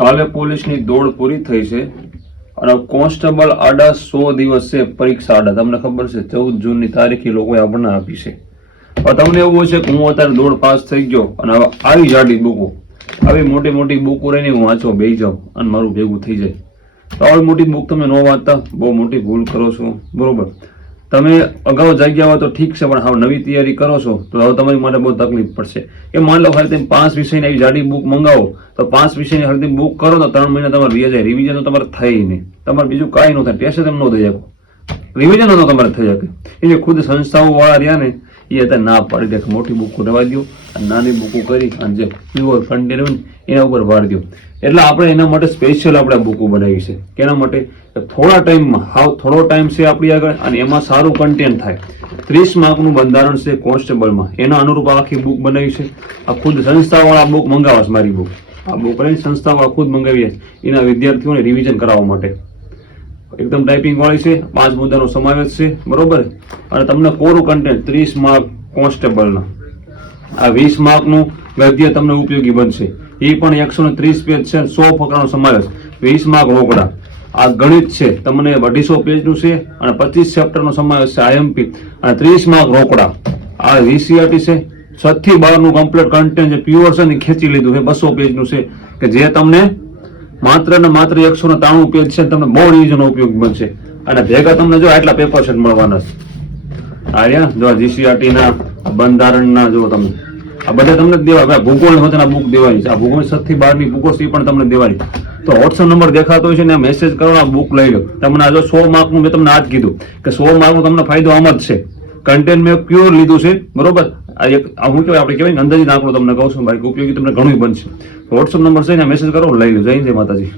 કાલે પોલીસની દોડ પૂરી થઈ છે અને કોન્સ્ટેબલ આડા 100 દિવસ છે પરીક્ષા આડા. તમને ખબર છે 14 જૂનની તારીખ એ લોકોએ આપણને આપી છે. હવે તમને એવું છે કે હું અત્યારે દોડ પાસ થઈ ગયો અને હવે આવી જાડી બુકો, આવી મોટી મોટી બુકો રહીને હું વાંચવા બેસી જાઉં અને મારું ભેગું થઈ જાય. તો આવી મોટી બુક તમે ન વાંચતા બહુ મોટી ભૂલ કરો છો. બરોબર, તમે અગાઉ જાગ્યા હોય તો ઠીક છે, પણ હવે નવી તૈયારી કરો છો તો હવે તમારી માટે બહુ તકલીફ પડશે. કે માન લો ખાલી તમે 5 વિષયની આવી જાડી બુક મંગાવો તો 5 વિષયની હળદી બુક કરો તો 3 મહિના તમારે રહી જાય. રિવિઝન તો તમારે થાય નહીં, તમારે બીજું કાંઈ ન થાય, ટેસ્ટ તમે ન દઈ શકો, રિવિઝન તો તમારે થઈ શકે. એ જે ખુદ સંસ્થાઓ વાળા રહ્યા ને એ અત્યારે ના પાડી દે કે મોટી બુકો રવા દો અને નાની બુકો કરી અને જે પ્યોર કન્ટેન્ટ હોય ને એના ઉપર વાળ દો. એટલે આપણે એના માટે સ્પેશિયલ આપણે બુકો બનાવી છે. કેના માટે? થોડા ટાઈમમાં, હાવ થોડો ટાઈમ છે આપણી આગળ અને એમાં સારું કન્ટેન્ટ થાય. 30 માર્કનું બંધારણ છે કોન્સ્ટેબલમાં, એના અનુરૂપ આખી બુક બનાવી છે. આ ખુદ સંસ્થાવાળા બુક મંગાવે છે. મારી બુક આ બુક લઈને સંસ્થાવાળા ખુદ મંગાવીએ એના વિદ્યાર્થીઓને રિવિઝન કરાવવા માટે. એકદમ ટાઈપિંગ વાળી છે, 5 મુદ્દાનો સમાવેશ છે. બરોબર, અને તમને કોરું કન્ટેન્ટ 30 માર્ક કોન્સ્ટેબલના, આ 20 માર્કનું ગદ્ય તમને ઉપયોગી બનશે. એ પણ 130 પેજ છે, 100 ફકરાનો સમાવેશ, 20 માર્ક રોકડા. આ ગણિત છે, તમને 250 પેજનું છે અને 25 ચેપ્ટરનો સમાવેશ છે, IMP અને 30 માર્ક રોકડા. આ VCRT છે, 6 થી 12 નું કમ્પ્લીટ કન્ટેન્ટ જે પ્યોર છે ને ખેંચી લીધું છે, 200 પેજનું છે કે જે તમને માત્ર ને માત્ર 193 પેજ છે, તમને બહુ રિવિઝન ઉપયોગી બનશે. અને ભેગા તમને જો આટલા પેપર સેટ મળવાના છે. આ રહ્યા જો GCRT ના બંધારણના જો તમને આ બધા તમને દેવા. ભૂગોળ હોતના બુક દેવાની છે, આ ભૂગોળ 7 થી 12 ની બુકો છે પણ તમને દેવાની. તો WhatsApp નંબર દેખાતો છે ને મેસેજ કરો, બુક લઈ લો. તમને આ જો 100 માર્કનું મેં તમને આજ કીધું કે 100 માર્કનું તમને ફાયદો આમ જ છે. કન્ટેન્ટ મેં પ્યોર લીધું છે. બરોબર, આ એક હું કહેવાય આપણે કહેવાય અંદાજિત આંકડો તમને કહું છું, બાકી ઉપયોગી તમને ઘણું બનશે. WhatsApp નંબર છે ને મેસેજ કરો, લઈ લો. જય માતાજી.